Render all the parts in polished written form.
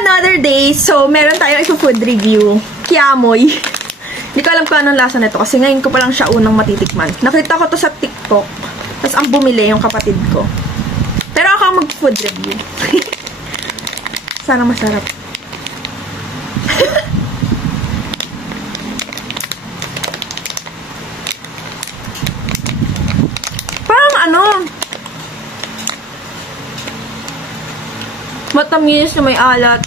another day. So, meron tayong food review. Kiamoy. Hindi ko alam kung anong lasa nito kasi ngayon ko pa lang siya unang matitikman. Nakita ko to sa TikTok. Tapos ang bumili yung kapatid ko. Pero ako ang mag-food review. Sana masarap. Parang ano, matamis na may alat.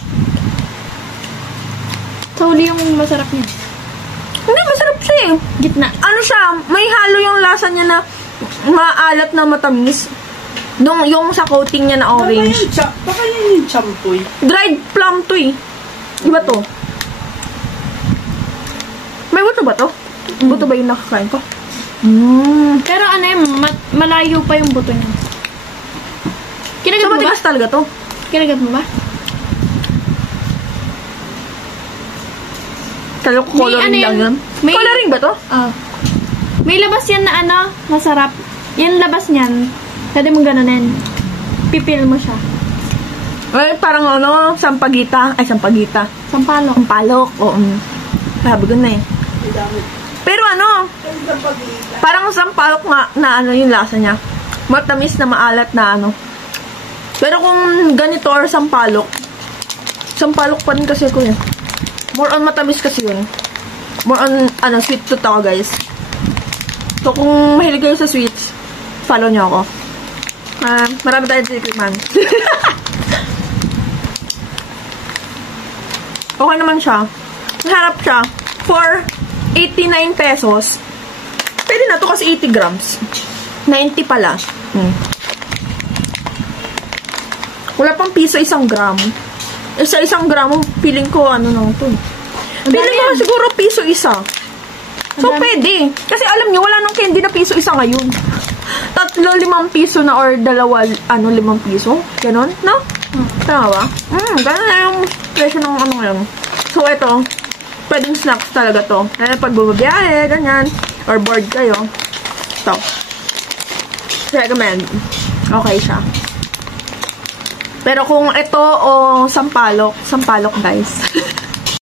So, huli yung masarap niya. Hindi, masarap siya eh. Gitna. Ano siya, may halo yung lasa niya na maalat na matamis. Yung sa coating niya na orange. Baka yun yung champoy. Dried plum to eh. Iba to. May buto ba to? Buto ba yung nakakain ko? Pero ano yun, malayo pa yung buto niya. Kinagat So, mo ba? matigas talaga to? Kinagat mo ba? Talagang coloring lang yun. Coloring ba to? May labas yan na ano, masarap. Yan labas niyan. Pwede mong ganonin. Pipil mo siya. Ay, parang ano, sampagita. Ay, sampagita. Sampalok. Sampalok. Oo. Sabi ko na eh. Pero ano, parang sampalok nga na ano yung lasa niya. Matamis na maalat na ano. Pero kung ganito or sampalok pa rin kasi ko yun. More on matamis kasi yun. More on, ano, sweet tooth ako, guys. So, kung mahilig kayo sa sweets, follow nyo ako. Marami tayong tikman. Okay naman siya. Maharap siya. For 89 pesos. Pwede na to kasi 80 grams. 90 pala. Wala pang piso isang gram. Sa isang gramo, feeling ko ano nang to. Feeling ko siguro piso isa. So, pwede. Kasi alam nyo, wala nang candy na piso isa ngayon. 3-5 piso na or 2, 5 piso. Ganon, no? Tama ba? Ganon na yung presyo ng ano ngayon. So, ito, pwedeng snacks talaga to. Pag bumabiyahe, ganyan. Or bored kayo. Ito. Recommend. Okay siya. Pero kung ito o sampalok guys.